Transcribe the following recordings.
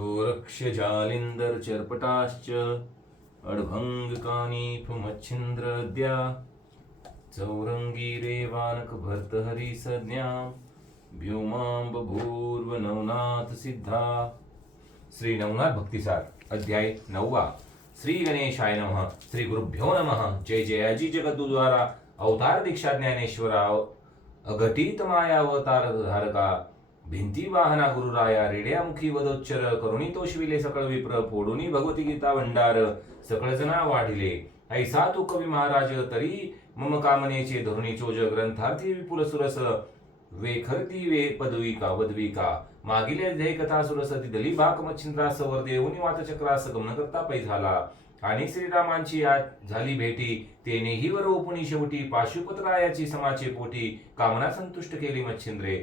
गोरक्ष्यजालिन्दर चर्पटाश्च अड्भङ्गकानीफमच्छिन्द्रद्या चौरङ्गीरेवानकभर्तहरिसज्ञां व्योमां बभूर्व नवनाथ सिद्धा श्री नवनाथ भक्तिसार अध्याय नववा। श्री गणेशाय नमः। श्री गुरुभ्यो नमः। जय जयाजी जगद्गुरुद्वारा। अवतार दीक्षा ज्ञानेश्वरा अघटित मायावतार धारका भिंती वाहना गुरुराया रेड्यामुखी वदोच्चर करुणी तोषविले सकळ विप्र फोडुनी भगवती गीता भंडार सकळ जना वाढिले. ऐसा तू कवी महाराज तरी मम कामनेचे धोरणी चोज ग्रंथार्थी विपुल सुरस वेखरती वे पदविका वदविका. मागिले ध्येय कथा सुरस दिदली बाक मच्छिंद्रास वर देऊनी वातचक्रास गमन करता पै झाला. आणि श्रीरामांची आज झाली भेटी तेनेही वर उपणी शेवटी पाशुपतरायाची समाचे पोटी कामना संतुष्ट केली मच्छिंद्रे.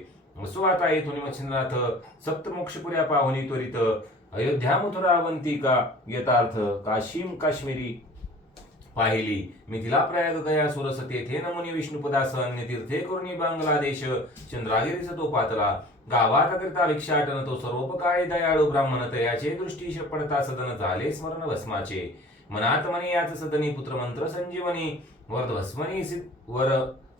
सुवाता येथून मच्छिंद्रनाथ सप्तमोक्षपुऱ्या पाहुणी त्वरित अयोध्या मथुरा यथार्थ काशीम काश्मीरी पाहिली. मिथिला प्रयाग गया सुरस तेथे नमुनी विष्णुपदा तीर्थे करुणी बांगलादेश चंद्रागिरीचा तो पातला. गावात करता भिक्षाटन तो सर्वोपकाळी दयाळू ब्राह्मण तयाचे दृष्टी पडता सदन झाले स्मरण भस्माचे. मनात मनी याच सदनी पुत्र मंत्र संजीवनी वर्धभस्मनी सिद्ध वर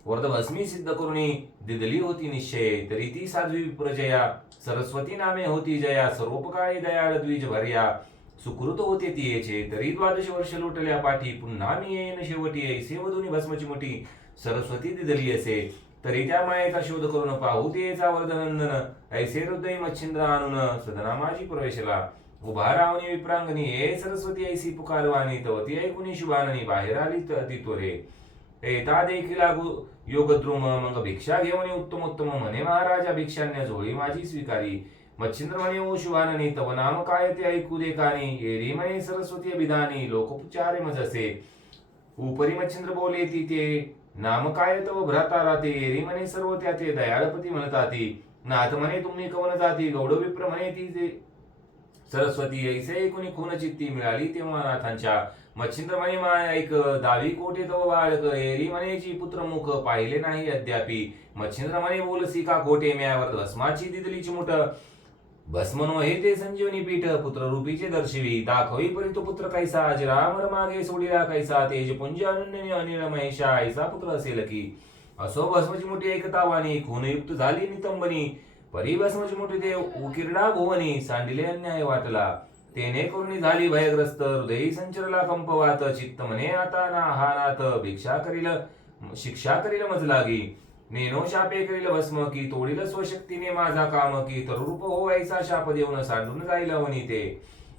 वर्धभस्मी सिद्ध करुणी दिदली होती निश्चय तरी ती साध्वी प्रजया सरस्वती नामे होती जया सर्वोपकाळी दयाळ द्विज भर्या सुकृत होते ती येचे तरी द्वादश वर्ष लोटल्या पाठी पुन्हा मी येईन शेवटी ऐसे वधुनी भस्मची मोठी सरस्वती दिदली असे तरी त्या मायेचा शोध करून पाहू तेचा वर्धनंदन ऐसे हृदय मच्छिंद्र आणून सदना माझी प्रवेशला. उभा रावणी विप्रांगणी हे सरस्वती ऐसी पुकारवाणी तवती ऐकुनी शुभाननी बाहेर आली त- ती त्वरे. एता देखील लागू योगद्रुम मग भिक्षा घेऊन उत्तमोत्तम म्हणे महाराजा भिक्षान्य झोळी माझी स्वीकारी. मच्छिंद्र म्हणे ओ शुभाननी तव नाम काय ते ऐकू दे कानी. येरी म्हणे सरस्वती अभिधानी लोकोपचारे मजसे. उपरी मच्छिंद्र बोले ती ते नाम काय तव भ्राता राते? येरी म्हणे सर्व त्या ते दयाळपती म्हणताती. नाथ म्हणे तुम्ही कवन जाती? गौड विप्र म्हणे ती ते सरस्वती ऐसे ऐकून खून चित्ती मिळाली तेव्हा नाथांच्या मच्छिंद्र म्हणे माय ऐक दावी कोठे तो बाळक? एरी म्हणेची पुत्रमुख पाहिले नाही अद्यापी. मच्छिंद्र म्हणे बोलसी का कोठे? म्यावर भस्माची दिदलीची मुठ. भस्मनो हे ते संजीवनी पीठ पुत्ररूपीचे दर्शिवी. दाखवी परी तो पुत्र कैसा रामर मागे सोडिला कैसा तेज पुंज अनन्य अनिल महेशा ऐसा पुत्र असेल की. असो भस्मची मोठी एकतावानी वाणी खूनयुक्त झाली नितंबनी. परी भस्मची मोठी ते उकिरडा भुवनी सांडिले अन्याय वाटला. तेने करुणी झाली भयग्रस्त हृदयी संचरला कंपवात चित्त म्हणे आता ना आहारात भिक्षा करील शिक्षा करील मज लागी नेनो शापे करील भस्म की तोडील स्वशक्तीने माझा काम की तरुरूप हो ऐसा शाप देऊन सांडून जाईल वनी ते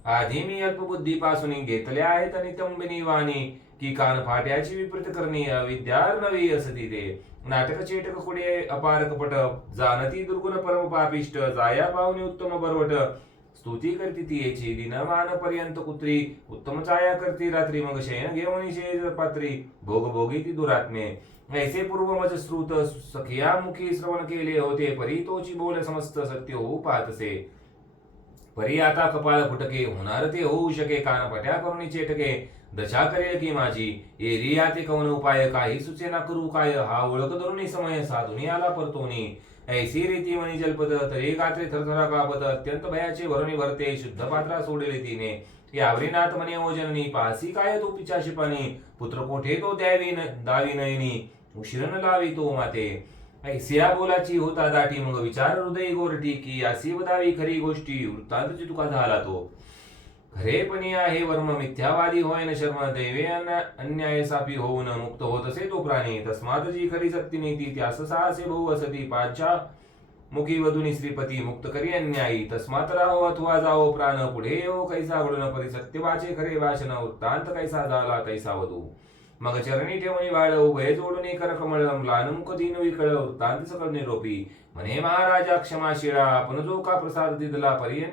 आधी मी अल्पबुद्धीपासून घेतल्या आहेत नितंबिनी वाणी की कान फाट्याची विपरीत करणी अविद्यार नवी असती ते. नाटक चेटक कुडे अपारक पट जानती दुर्गुण परम पापिष्ट जाया पाहुणे उत्तम बरवट स्तुती करती ती याची. दिनमान पर्यंत कुत्री उत्तम छाया करती. रात्री मग शयन घेऊन पात्री. भोग भोगी ती दुरात्मे. ऐसे पूर्व मज श्रुत सखिया मुखी श्रवण केले होते. परी तोची बोल समस्त सत्य होऊ पाहतसे. परी आता कपाळ फुटके. होणार ते होऊ शके. कान पट्या करून चेटके. दशा करेल की माझी. एरिया ते कवन उपाय? काही सुचेना करू काय? हा ओळख धरून समय साधुनी आला परतोनी. ऐसी रीती म्हणी जलपद तरी गात्रे थरथरा कापत अत्यंत भयाचे भरणी भरते शुद्ध पात्रा सोडले तिने. यावरी नाथ म्हणे ओ जननी पासी काय तो पिचा पाणी पुत्र कोठे तो द्यावी दावी नयनी? उशिरन लावी तो माते. ऐसिया बोलाची होता दाटी मग विचार हृदय गोरटी की असी वदावी खरी गोष्टी वृत्तांतची तुका झाला तो. खरेपणी आहे वर्म मिथ्यावादी होय न शर्म दैवे अन्याय सापी होऊन मुक्त होत असे तो प्राणी. तस्मात जी खरी सत्य नीती त्यास साहसे बहु असती. पाच्या मुखी वधुनी श्रीपती मुक्त करी अन्यायी. तस्मात राहो अथवा जाओ प्राण पुढे येऊ कैसा घडून परी सत्य वाचे खरे भाषण उत्तांत कैसा झाला तैसा वधू. मग चरणी ठेवणी वाळ उभय जोडून कर कमळ म्लानमुख दिन विकळ उत्तांत सकळ निरोपी. म्हणे महाराजा क्षमाशिळा आपण जो का प्रसाद दिदला परी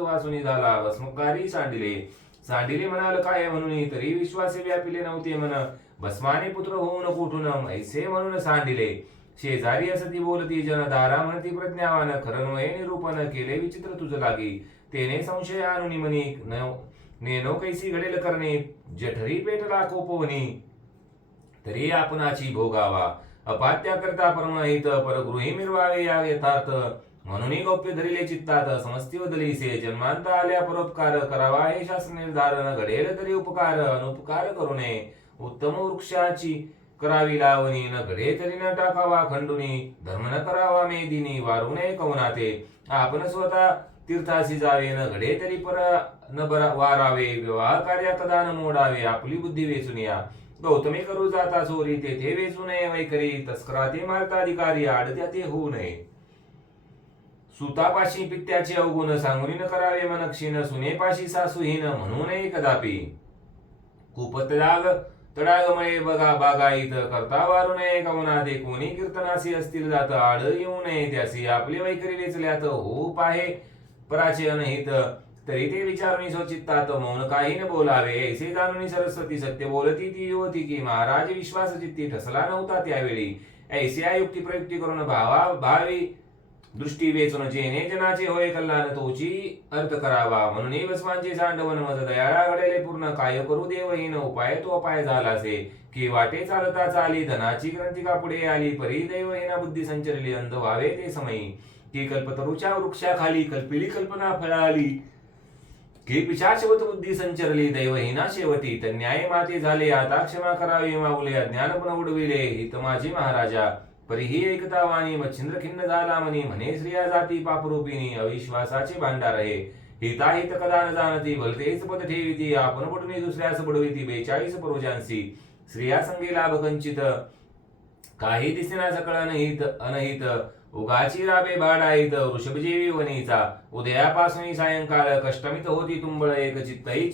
वासुनी झाला भस्मकारी सांडिले. सांडिले म्हणाल काय म्हणून तरी विश्वासे व्यापिले नव्हते म्हण. भस्माने पुत्र होऊन कुठून ऐसे म्हणून सांडिले. शेजारी असती बोलती जन दारा म्हणती प्रज्ञावान खरं निरूपण केले विचित्र तुझ लागी. तेने संशय आणून म्हणी न- नेनो कैसी घडेल करणे? जठरी पेटला कोपवणी तरी आपणाची भोगावा. अपात्याकरता परमहित परगृही मिरवावे या यथार्थ म्हणून गौप्य धरिले चित्तात समस्तीव दलिसे जन्मांत आल्या परोपकार करावा हे शास्त्र निर्धारण घडेल तरी उपकार अनुपकार करू नये उत्तम वृक्षाची करावी लावणी न घडे तरी न टाकावा खंडुनी धर्म न करावा मेदिनी वारू नये कवनाते आपण स्वतः तीर्थाशी जावे न घडे तरी पर न बरा वारावे विवाह कार्य कदा न मोडावे आपली बुद्धी वेचून या गौतमी करू जाता चोरी तेथे वेचू नये वैकरी तस्करा ते मारता अधिकारी आडत्या ते होऊ नये. सुतापाशी पित्याचे अवगुण सांगून करावे मनक्षीन सुनेपाशी सासूहीन म्हणू नये कदापि. कुपतडाग तडागमये बघा बागायत करता वारू नये कवना ते कोणी कीर्तनासी असतील जात आड येऊ नये त्यासी आपले वैखरी वेचल्यात हो पाहे. पराचे अनहित तरी ते विचारणी विचारुनी स्वचित्तात मौन काही न बोलावे। ऐसे जाणून सरस्वती सत्य बोलती ती युवती की महाराज विश्वास चित्ती ठसला नव्हता त्यावेळी। ऐसिया युक्ती प्रयुक्ती करून भावा भावी दृष्टी वेचून जेणे जनाचे होय कल्याण तोची अर्थ करावा। म्हणून भस्मांचे सांडवन मज दयाळा घडले पूर्ण काय करू देवहीन उपाय तो उपाय झालासे। की वाटे चालता चाली धनाची ग्रंथिका पुढे आली परी दैवहीना बुद्धी संचरली अंध व्हावे ते समयी। की कल्पतरूच्या वृक्षाखाली कल्पिली कल्पना फळाली। की पिशाचवत बुद्धी संचरली दैवहीना शेवटी तर न्याय माते झाले आता क्षमा करावी माऊले अज्ञानपण उडविले हित माझी महाराजा परीही ऐकता वाणी मच्छिंद्र खिन्न झाला मनी म्हणे श्रिया जाती पापरूपिणी अविश्वासाचे भांडार आहे हिताहित कदा न जाणती भलतेच पद ठेविती आपण पडून दुसऱ्यास पडविती बेचाळीस पूर्वजांसी स्त्रिया संगे लाभ कंचित काही दिसेना सकळ अनहित अनहित उगाची राबे भाडाईत वृषभजीवी वनीचा उदयापासून सायंकाळ कष्टमित होती तुंबळ एक चित्तही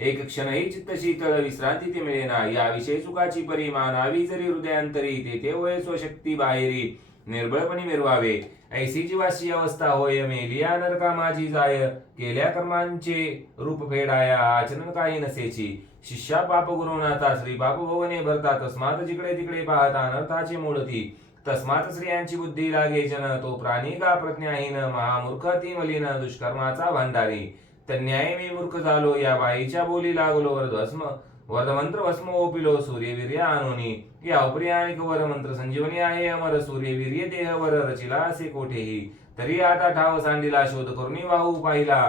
एक क्षणही चित्त शीतळ विश्रांती ते मिळेना. याविषयी सुखाची परिमाण आवी जरी हृदयांतरी तेथे होय स्वशक्ती बाहेरी निर्बळपणी मिरवावे. ऐसी जीवाची अवस्था होय मेलिया नरका माझी जाय. केल्या कर्मांचे रूप फेडाया आचरण काही नसेची. शिष्या पाप गुरुनाथा श्री पाप भवने भरता तस्मात जिकडे तिकडे पाहता अनर्थाचे मूळती तस्मात स्त्रियांची बुद्धी लागे जन तो प्राणी का प्रज्ञाहीन महामूर्ख ती मलिन दुष्कर्माचा भांडारी. तन्याय मी मूर्ख झालो या बाईच्या बोली लागलो वरदस्म वरदमंत्र भस्म ओपिलो सूर्यवीर्य आणोनी. या अप्रियानिक वर मंत्र संजीवनी आहे अमर सूर्यवीर्य देह वर रचिला असे कोठेही. तरी आता ठाव सांडीला शोध करुणी वाहू पाहिला.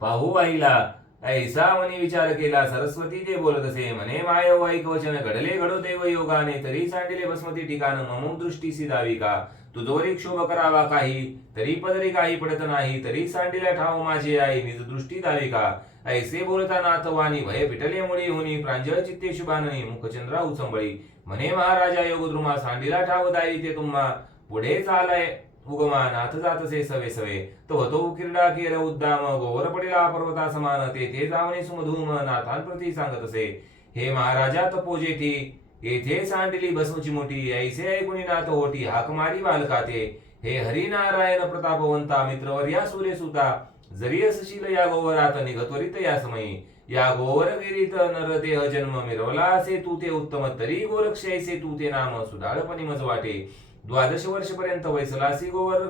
पाहू पाहिला. ऐसा मनी विचार केला सरस्वती ते बोलत असे म्हणे माय वाईक वचन घडले घडो देव योगाने तरी सांडिले भस्मती ठिकाण मम दृष्टीसी दावी का? तुझोरी क्षोभ करावा काही तरी पदरी काही पडत नाही तरी सांडिला ठाव माझी आई निज दृष्टी दावी का? ऐसे बोलता नाथवानी भय पिटले मुळी होनी प्रांजळ चित्ते शुभाननी मुखचंद्रा उचंबळी म्हणे महाराजा योगद्रुमा सांडिला ठाव दाई ते तुम्हा पुढे चालाय उगमा नाथ जातसे सवे सवे। तो हतो किरडा केर उद्दाम गोवर पडिला पर्वता समान ते ते जावणे सुमधूम नाथांप्रती सांगत असे हे महाराजा तपोजेठी येथे सांडली बसूची मोठी ऐसे ऐकुणी नाथ होती हाक मारी बालकाते। हे हरिनारायण प्रतापवंता मित्रवर्या सूर्य सुता जरी असशील या गोवरात निघत्वरित या समयी। या गोवर गिरीत नर देह जन्म मिरवला असे तू ते उत्तम तरी गोरक्ष ऐसे तू ते नाम सुधाळपणी मज वाटे द्वादश वर्षपर्यंत वैसलासी गोवर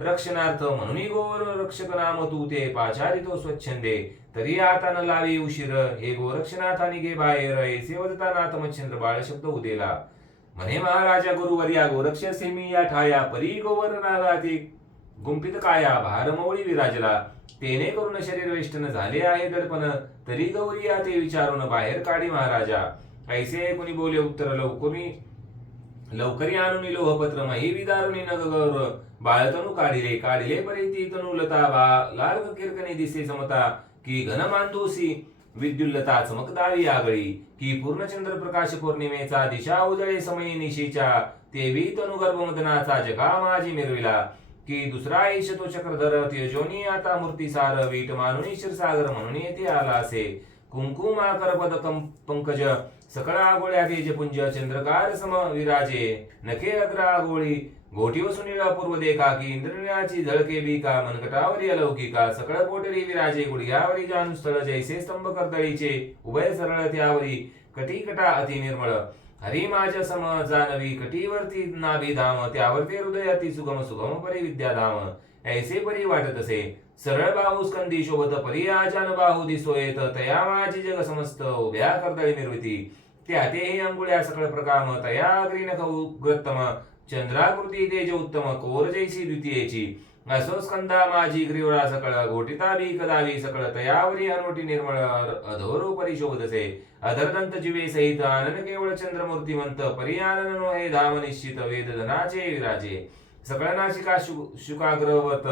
रक्षणार्थ म्हणून गोवर रक्षक नाम तू ते पाचारितो स्वच्छंदे. तरी आता न लावी उशीर. हे गोरक्षनाथा निघे बाहेर. ऐसे वदता नाथ मच्छंद्र बाळ शब्द उदेला. म्हणे महाराजा गुरुवर्या गोरक्ष सेमी या ठाया परी गोवर नागाती. गुंपित काया भारमौळी विराजला. तेने करून शरीर वेष्टन झाले आहे दडपण. तरी गौरी या ते विचारून बाहेर काढी महाराजा. ऐसे कुणी बोले उत्तर लवकरी लवकरी आणून लोहपत्र मही विदारुनी नग गौर बाळतनु काढिले काढिले परी ती तनु लता बा लाल किरकने दिसे समता की घनमांदूसी विद्युल्लता चमकदारी आगळी की पूर्णचंद्र प्रकाश पौर्णिमेचा दिशा उजळे समय निशीच्या तेवी तनु गर्भमदनाचा जगा माझी मिरविला की दुसरा ईश तो चक्रधर तेजोनी आता मूर्तीसार वीट मानुनी क्षीरसागर म्हणून येथे आला असे कुंकुमाकर पद पंकज सकळ आगोळ्या तेजपुंज चंद्रकार सम विराजे नखे अग्र आगोळी घोटी सुनील अपूर्व देखा की झळके बीका मनगटावरी अलौकिका सकळ पोटरी विराजे गुडघ्यावरी जाणू स्थळ जैसे स्तंभ कर्दळीचे उभय सरळ त्यावरी कटिकटा अति निर्मळ. हरी माझ्या सम जानवी कटीवरती नाभी धाम त्यावरती हृदय अति सुगम सुगम परी विद्याधाम ऐसे परी वाटत असे सरळ बाहू स्कंदी शोभत परी आचान बाहू दिसो येत तया माझी जग समस्त उभ्या कर्दळी निर्मिती. त्या तेही अंगुळ्या सकळ प्रकाम तया अग्री नख चंद्राकृती तेज उत्तम कोर जैसी द्वितीयेची। असो स्कंदा माझी ग्रीवळा सकळ घोटिता बी कदावी सकळ तयावरी अनोटी निर्मळ अधोरो परिशोधसे। अधरदंत जीवे सहित आनन केवळ चंद्रमूर्तिमंत परियानन हे धाम निश्चित वेद धनाचे विराजे। सकळ नाशिका शु शुकाग्रवत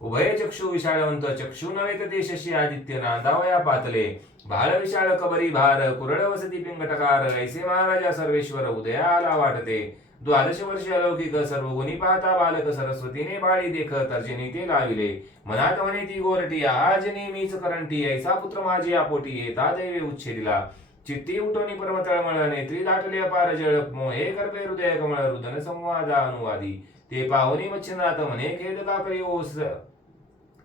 उभय चक्षु विशाळवंत चक्षु नव्हे तर देशशी आदित्य नांदावया पातले भाळ विशाळ कबरी भार कुरळ वसती पिंगटकार ऐसे महाराजा सर्वेश्वर उदयाला वाटते द्वादश वर्ष अलौकिक सर्व गुणी पाहता बालक सरस्वतीने बाळी देख तर्जनी ते लाविले मनात म्हणे ती गोरटी आज नेहमीच करंटी ऐसा पुत्र माझी आपोटी येता दैवे उच्छेदिला चित्ती उठोनी परम तळमळ नेत्री दाटले अपार जळ मोहे गर्भे हृदय कमळ रुदन संवादा अनुवादी ते पाहुनी मच्छिंद्रात म्हणे खेद का करी ओस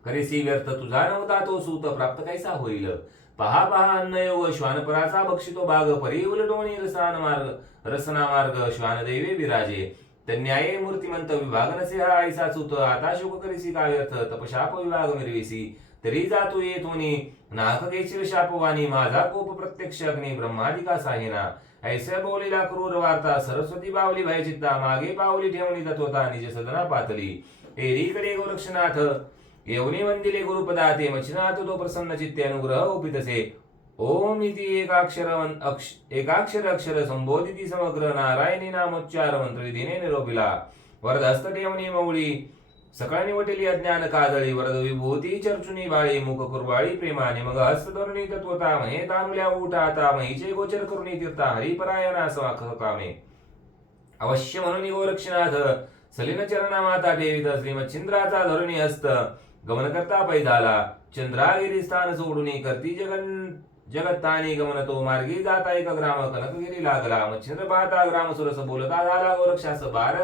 करीसी व्यर्थ तुझा नव्हता तो सूत प्राप्त कैसा होईल? पहा पहा अन्नयोग श्वानपराचा बक्षितो बाग परी उलटोणी रसान मार्ग रसना मार्ग श्वानदैवे विराजे. तन्याये मूर्तिमंत विभाग नसे हा ऐसा सूत आता शोक करीसी का व्यर्थ? तपशाप विभाग मिरविसी. तरी जातो येतोनी नाक घेशील शापवानी माझा कोप प्रत्यक्ष अग्नी ब्रह्मादिका साहिना ऐसे बोलीला क्रूर वार्ता सरस्वती बावली भय चित्ता मागे पावली ठेवणी तत्वता निज सदना पातली. एरीकडे गोरक्षनाथ. येवनी वंदिले गुरुपदाते मचिनाथ तो प्रसन्न चित्ते अनुग्रह ओपितसे ओम इति एकाक्षर अक्ष एकाक्षर अक्षर संबोधिती समग्र नारायणी नामोच्चार मंत्रविधीने निरोपिला। वरद हस्त ठेवणी मौळी सकाळी वटेली अज्ञान काजळी वरद विभूती चर्चुनी बाळी मुख कुरबाळी प्रेमाने मग हस्त धरुणी तत्वता महे तानुल्या उठा आता महिचे गोचर करुणी तीर्था हरिपरायणा समाख कामे। अवश्य म्हणून गोरक्षनाथ सलिन चरणा माता ठेवित श्रीमच्छिंद्राचा धोरणी हस्त। गमन करता पैदाला चंद्रागिरी स्थान सोडून करती जगन जगत्ताने गमन तो मार्गी जाता एक ग्राम कनकगिरी लागला मच्छिंद्र पाहता ग्राम सुरस बोलता झाला हो गोरक्षास बार.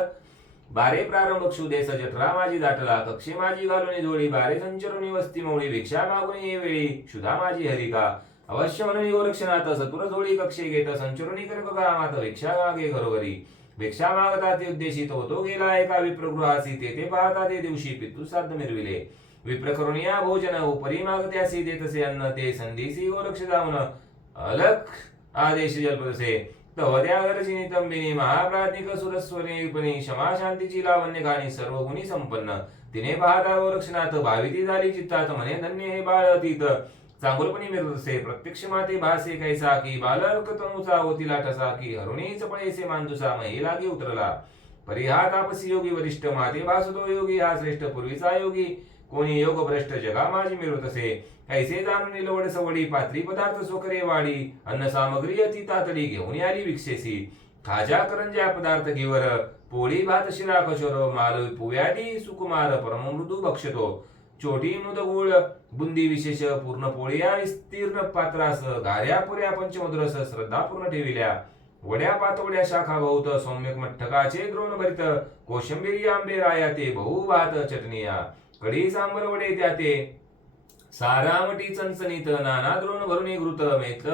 बारे प्रारंभ क्षुदेस जठरा माझी दाटला कक्षे माझी घालून जोडी बारे संचरुणी वस्ती मौळी भिक्षा मागून ये वेळी क्षुधा माझी हरिका. अवश्य म्हणून गोरक्षनाथ सतुर जोडी कक्षे घेत संचरुणी करक ग्रामात भिक्षा मागे घरोघरी. भिक्षा मागता ते उद्देशी तो तो गेला एका विप्रगृहासी तेथे पाहता ते दिवशी पितू साध मिरविले विप्रकरुणिया भोजन उपरी मागत्यासी देतसे अन्न ते संधीसी गोरक्ष हो जाऊन अलख आदेश जल्पतसे। तवद्या गरजिनी तंबिनी महाप्रातिक सुरस्वने विपणी क्षमा शांतीची लावण्य गाणी सर्व गुणी संपन्न। तिने पाहता हो गोरक्षनाथ भाविती झाली चित्तात म्हणे धन्य हे बाळ अतीत। चांगुलपणी मिरतसे प्रत्यक्ष माते भासे कैसा की बालक तनुचा होतीला ठसा की हरुणीच पळेसे मांदुसा मही लागे उतरला। परी हा तापसी योगी वरिष्ठ माते भासतो योगी हा श्रेष्ठ पूर्वीचा योगी। कोणी योग भ्रष्ट जगा माझी मिळवतसे कैसे जाणून निलवड सवडी पात्री पदार्थ सोकरे वाडी अन्न सामग्री अति तातडी घेऊन आली विक्षेसी. खाजा करंजा पदार्थ घेवर पोळी भात शिरा कशोर माल पुव्याडी सुकुमार परममृदू भक्षतो छोटी मुदगुळ बुंदी विशेष पूर्ण पोळ्या विस्तीर्ण पात्रास गाऱ्या पुऱ्या श्रद्धा श्रद्धापूर्ण ठेविल्या. वड्या पातवड्या शाखा बहुत सौम्यक मठ्ठकाचे द्रोण भरित कोशंबिरी आंबे राया ते बहु भात चटणीया. कढी सांबर वडे त्या ते सारामटी चणचणीत नाना द्रोण भरून घृत मेथ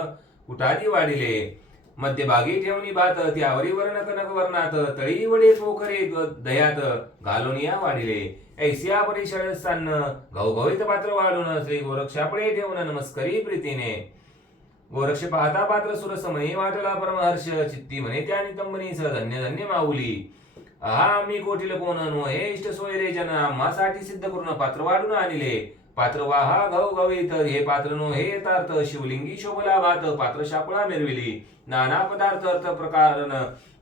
कुटादी वाढिले. मध्यभागी ठेवणी भात त्यावरी वर्ण कनक वर्णात तळी वडे पोखरे दयात दह्यात घालून या वाढिले. ऐसिया परिषद घवघवीत पात्र वाढून श्री गोरक्षापडे ठेवून नमस्करी प्रीतीने. गोरक्ष पाहता पात्र सुरस म्हणे वाटला परमहर्ष चित्ती म्हणे त्या नितंबनीस धन्य धन्य माऊली. हा आम्ही कोटील कोण नो हे इष्ट सोयरे जन आम्हासाठी सिद्ध करून पात्र वाढून आणले. पात्र वाहा गव गवित हे पात्र नो हे यथार्थ शिवलिंगी शोभला भात पात्र शापळा मिरविली. नाना पदार्थ अर्थ प्रकारन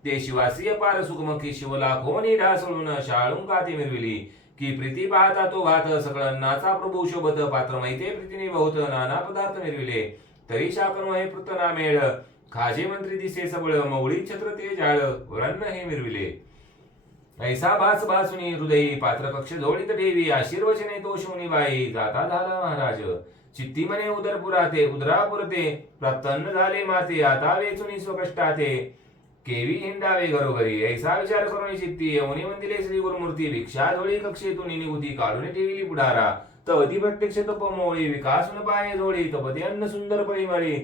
ते शिवासीय पार सुखमुखी शिवला कोणी ढासळून शाळून ते मिरविली. की प्रीती पाहता तो भात सगळ्यांनाचा प्रभू शोभत पात्र माहिती प्रीतीने बहुत नाना पदार्थ मिरविले. तरी शाकर्म हे पृतना मेळ खाजे मंत्री दिसे सबळ मौळी छत्र ते जाळ वळण हे मिरविले. ऐसा भास भासुनी हृदयी पात्र पक्ष जोडित ठेवी आशीर्वचने तो शिवनी बाई. जाता झाला महाराज. चित्ती म्हणे उदरपुराते उदरापुरते प्रतन्न झाले माते आता वेचुनी स्वकष्टाते. केवी हिंडावे घरोघरी. ऐसा विचार करून चित्ती. येऊनी मंदिरे श्री गुरुमूर्ती. भिक्षा धोळी कक्षेतून निघुती काढून ठेवली पुढारा. तवती प्रत्यक्ष तपमोळी न पाये झोळी तपते अन्न सुंदर परिमळी.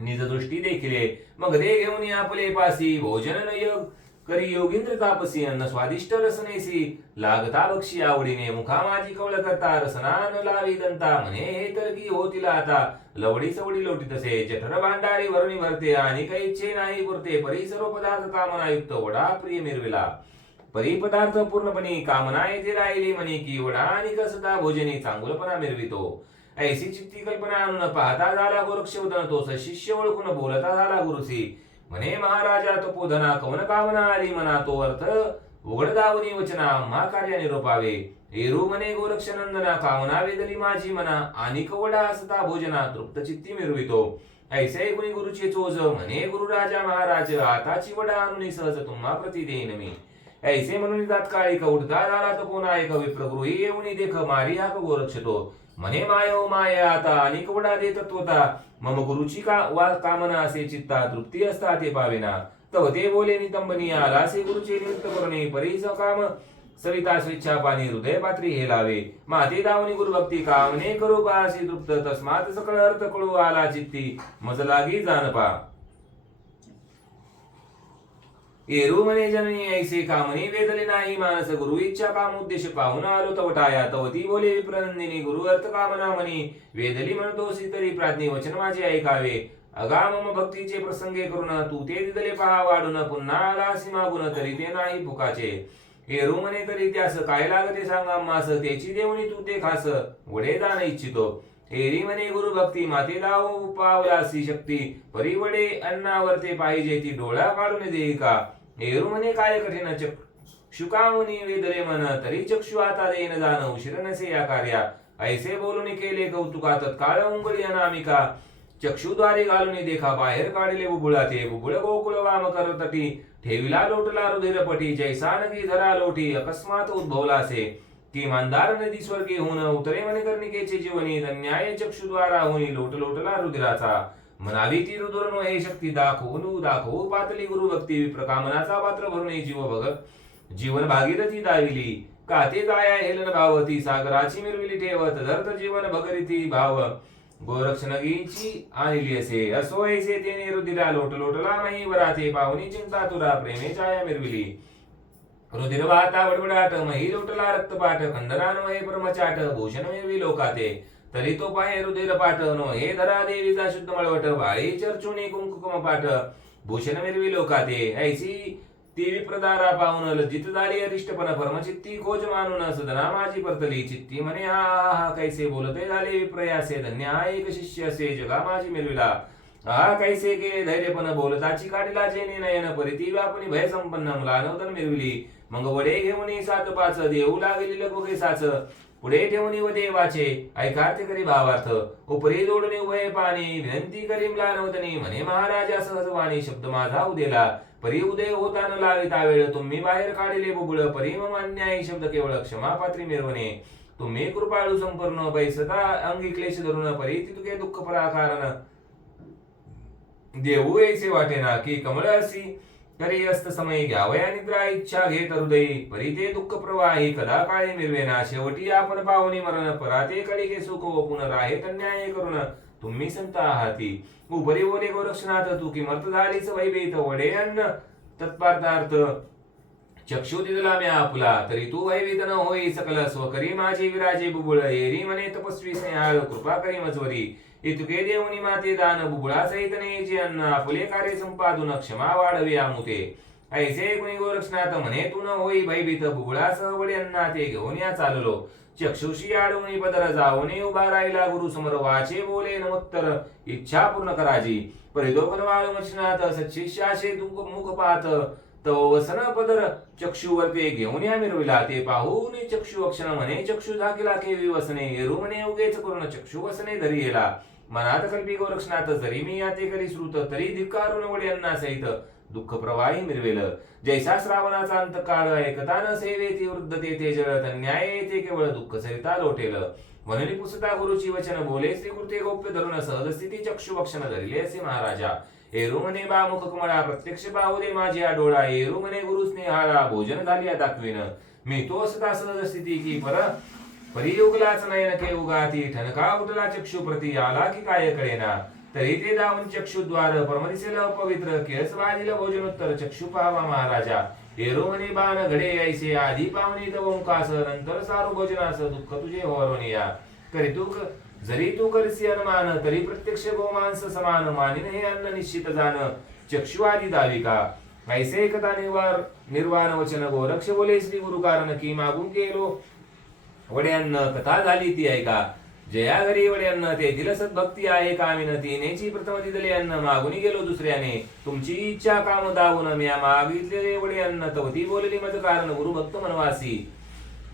निज दृष्टी देखिले. मग दे घेऊन आपले पासी. भोजन न योग. करी योगिंद्र तापसी अन्न स्वादिष्ट रसनेसी लागता बक्षी आवडीने मुखा माझी कवळ करता रसनान लावी दंता म्हणे हे तर की होतील आता लवडी सवडी लोटी तसे जठर भांडारी वरणी भरते आणि काही इच्छे नाही पुरते परी सर्व पदार्थ कामनायुक्त वडा प्रिय मिरविला. परी पदार्थ पूर्णपणे कामना येथे राहिली म्हणे की वडा आणि कसदा भोजनी चांगुलपणा मिरवितो. ऐशी चित्ती कल्पना आणून पाहता झाला गोरक्ष उदन तो शिष्य ओळखून बोलता झाला गुरुसी. म्हणे महाराजा तपोधना कवन कामना आली मना तो अर्थ उघडदावनी वचना मा कार्य निरोपावे एरू म्हणे गोरक्ष नंदना कामना वेदली माझी मना आणि कवडा असता भोजना तृप्त चित्ती मिरवितो ऐसे कुणी गुरुचे चोज म्हणे गुरु राजा महाराज आताची वडा आणून सहज तुम्हा प्रती देईन मी ऐसे म्हणून तात्काळिक उठता झाला तो कोणा एक विप्रगृही येऊन देख मारी हाक गोरक्षतो मने मायो माया माय आता अनेक वडा देत तोता. मम गुरुची का वा कामना असे चित्ता तृप्ती असता ते पावेना. तव ते बोले नितंबनी आला गुरुचे निमित्त करणे परीच काम. सविता स्वेच्छा पाणी हृदय पात्री हे लावे. माते दावनी गुरु भक्ती कामने करू पाशी तृप्त. तस्मात सकळ अर्थ कळू आला चित्ती. मज लागी जानपा येरू म्हणे जननी ऐसे कामनी वेदले नाही मानस गुरु इच्छा काम उद्देश पाहून आलो तवटाया तवती बोले विप्रनंदिनी गुरु अर्थ कामना म्हणी वेदली म्हणतोसी तरी प्राज्ञी वचन माझे ऐकावे अगा मम भक्तीचे प्रसंगे करून तू ते दिदले पहा वाढून पुन्हा आलासी मागून तरी ते नाही फुकाचे येरू म्हणे तरी त्यास काय लागते सांगा मास त्याची देवणी तू ते खास वडे दान इच्छितो एरी म्हणे गुरु भक्ती माते दाव पावलासी शक्ती परिवडे अन्नावर ते पाहिजे ती डोळा काढून देई का एरू म्हणे काय कठीण चक शुकामुनी वेदले मन तरी चक्षु आता देईन जाण उशीर नसे या कार्या. ऐसे बोलून केले कौतुका तत्काळ उंगली अनामिका. चक्षुद्वारे घालून देखा बाहेर काढले बुबुळा ते बुबुळ गोकुळ वाम करतटी. ठेविला लोटला रुधिरपटी. जैसा नदी धरा लोटी अकस्मात उद्भवला असे की मंदार नदी स्वर्गी होऊन उतरे मनकर्णिकेचे जीवनी. अन्याय चक्षुद्वारा होणी लोट लोटला रुधिराचा. म्हणावी ती रुद्र हे शक्ती दाखवून दाखवू पातली गुरु भक्ती प्रकामनाचा पात्र भरून जीव भगत जीवन भागीरथी दाविली. काते जाया हेलन भावती सागराची मिरविली ठेवत धर्त जीवन भगरिती भाव. गोरक्षणगीची आणली असे असो ऐसे तेने रुदिरा लोट लोटला नाही वराते पाहुनी चिंता तुरा प्रेमे छाया मिरविली. रुधिर वाहता वडवडाट मही लोटला रक्तपाट खंडनान महे परमचाट भूषण मिरवी लोकाते. तरी तो पाहे रुधिर पाठ नो हे धरा देवीचा शुद्ध मळवट. वाळी चर्चुनी कुंकुम पाठ. भूषण मिरवी लोकाते. ऐसी देवी प्रदारा पाहून लज्जित झाली अरिष्टपण. परमचित्ती खोज मानून सदना माझी परतली. चित्ती म्हणे हा हा हा कैसे बोलते झाले विप्रयासे. धन्य हा एक शिष्य असे जगा माझी मिरविला. हा कैसे गे धैर्यपण बोलताची काढिला जेने नयन. परिती व्यापनी भय संपन्न मुला नवतन मिरविली. मग वडे घेऊन सात पाच. देऊ लागली लघुगे साच पुढे ठेवणी व देवाचे. ऐकार्थ करी भावार्थ. उपरी जोडणे उभय पाणी. विनंती करी मुलानवतनी म्हणे महाराजा सहज वाणी शब्द माझा उदेला. परी उदय होता न लाविता वेळ. तुम्ही बाहेर काढिले बुबुळ. परी मम शब्द केवळ क्षमा पात्री मिरवणे. तुम्ही कृपाळू संपूर्ण बैसता. अंगी क्लेश धरून परी तुके दुःख पराकारण. देऊ ऐसे वाटेना की कमळ असी. तरी अस्त समय घ्यावया निद्रा इच्छा घेत हृदयी परी ते दुःख प्रवाही कदा काळी मिळवेना शेवटी आपण पाहुणी मरण पराते कडिके सुख पुनराहे तन्याय करुण तुम्ही संत आहाती. उपरी ओले गोरक्षनाथ तू किमर्थ झालीच वैभेत वडे अन्न तत्पार्थार्थ. चक्षु दिला मी आपुला तरी तू वैविध न होई सकल स्वकरी माझी विराजे बुबुळ एरी मने तपस्वी स्नेहाळ कृपा करी मजवरी. इतुके देवनी माते दान बुबुळा सहित नेची अन्न आपुले कार्य संपादून क्षमा वाढवी आमुते ऐसे कुणी गोरक्षनाथ म्हणे तू न होई भयभीत बुबुळा सहवडे अन्ना ते घेऊन या चाललो चक्षुषी आडवणी पदर जाऊने उभा राहिला गुरु समोर वाचे बोले नमोत्तर इच्छा पूर्ण कराजी परिदोपन वाळू मच्छनाथ सच्छिष्याशे दुःख मुख पाहत तो वसन पदर चक्षुवर ते घेऊन या मिरविला. ते पाहून चक्षु अक्षण म्हणे चक्षु झाकिला केवी वसने येरू म्हणे उगेच करून चक्षु वसने धरी येला. मनात कल्पी गोरक्षनाथ जरी मी याते करी श्रुत तरी धिक्कारून वडे सहित दुःख प्रवाही मिरवेल. जैसा श्रावणाचा अंत काळ ऐकता न सेवे ती वृद्ध ते ते जळत न्याय येते केवळ दुःख सरिता लोटेल. म्हणून पुसता गुरुची वचन बोले श्री कृते गोप्य धरून सहज स्थिती चक्षु वक्षण धरिले असे महाराजा. हेरू म्हणे बा मुख कमळा प्रत्यक्ष पाहू दे माझी डोळा. हेरू म्हणे गुरु स्नेहाला भोजन झाली दाखवेन. मी तो सदा सहज स्थिती की पर परियुगलाच नाही के उगाती ठणका उठला चक्षु प्रती आला की काय कळेना? तरी ते दावून चक्षुद्वार परमदिसेल पवित्र केस वाजिल भोजनोत्तर चक्षु पाहावा महाराजा. एरो म्हणे बाण घडे ऐसे आधी पाहुणे तव मुखास नंतर सारू भोजनास दुःख तुझे होरवणे या करी तू जरी तू करसी अनुमान तरी प्रत्यक्ष गोमांस समान मानिन हे अन्न निश्चित जाण चक्षुवादी दाविका ऐसे एकता निर्वार निर्वाण वचन गोरक्ष बोले श्री गुरु कारण की मागून गेलो वड्यांना कथा झाली ती ऐका. जया घरी वड्यांना दिल सद्भक्ती आहे कामिन तिनेची प्रथम दिदले अन्न मागून गेलो दुसऱ्याने. तुमची इच्छा काम दावून म्या मागितलेले वड्यांना तवती बोलली मज कारण गुरु भक्त मनवासी.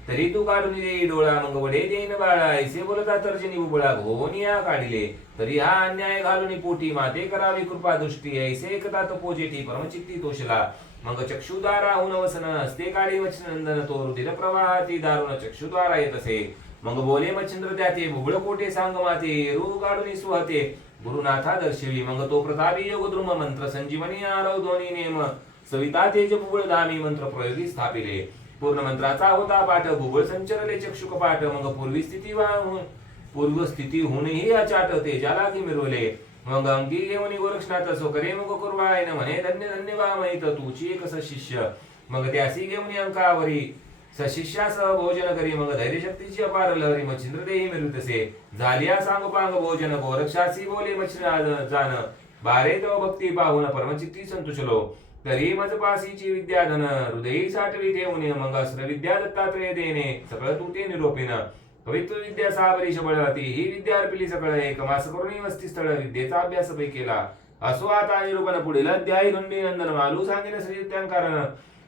तरी तू काढून दे डोळा मग वडे देईन बाळा. ऐसे बोलता तर्जनी बुबळा घोनिया हो, काढिले. तरी हा अन्याय घालून पोटी माते करावी कृपा दृष्टी. ऐसे एकदा तो पोजेटी परमचित्ती तोषला. मग चक्षुद्वारा हुन वसन हस्ते काळी वचनंदन तो रुधिर प्रवाहाती दारुण चक्षुद्वारा येत असे. मग बोले मच्छिंद्र त्याते भुबळ कोटे सांग माते? रू काढून सुहते. गुरुनाथा दर्शवी. मग तो प्रतापी योग द्रुम मंत्र संजीवनी आरव दोन्ही नेम. सविता तेज भुबळ दामी मंत्र प्रयोगी स्थापिले. पूर्ण मंत्राचा होता पाठ भूगोल संचरले चक्षुक पाठ मग पूर्वी स्थिती पूर्व स्थिती होऊनही अचाट तेजाला की मिरवले. मग अंगी घेऊन गोरक्षनाथ असो करे मग कुर्वायन म्हणे धन्य धन्य वा माहीत तुची एक शिष्य मग त्यासी घेऊन अंकावरी. सशिष्यासह भोजन करी मग धैर्य शक्तीची अपार लहरी मच्छिंद्र देही मिरुतसे. झालिया सांग पांग भोजन गोरक्षासी बोले मच्छिंद्र जान. बारे तो भक्ती पाहून परमचित्ती संतुषलो तरी मज पासीची विद्याधन हृदयी साठवी ठेवणे मग अस्त्र विद्या दत्तात्रय देणे सगळं तू ते निरोपेन. पवित्र विद्या साबरी शबळवती ही विद्या अर्पिली सकळ. एक मास करून वस्ती स्थळ विद्येचा अभ्यास पै केला. असो आता निरूपण पुढील अध्यायी धुंडी नंदन मालू सांगेन श्री कारण.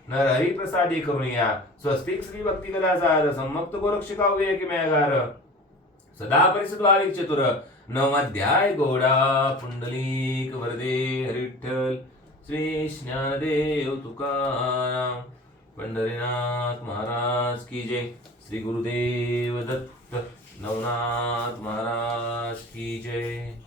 नर हरी प्रसादी करून या. स्वस्तिक श्री भक्ती कलाचार गोरक्षिका गोरक्ष काव्य किमयागार सदा परिसद भाविक चतुर. नवध्याय गोडा पुंडलिक वरदे हरिठ्ठल श्री ज्ञानदेव तुकाराम पंढरीनाथ महाराज की जय. श्री गुरुदेव दत्त नवनाथ महाराज की जय.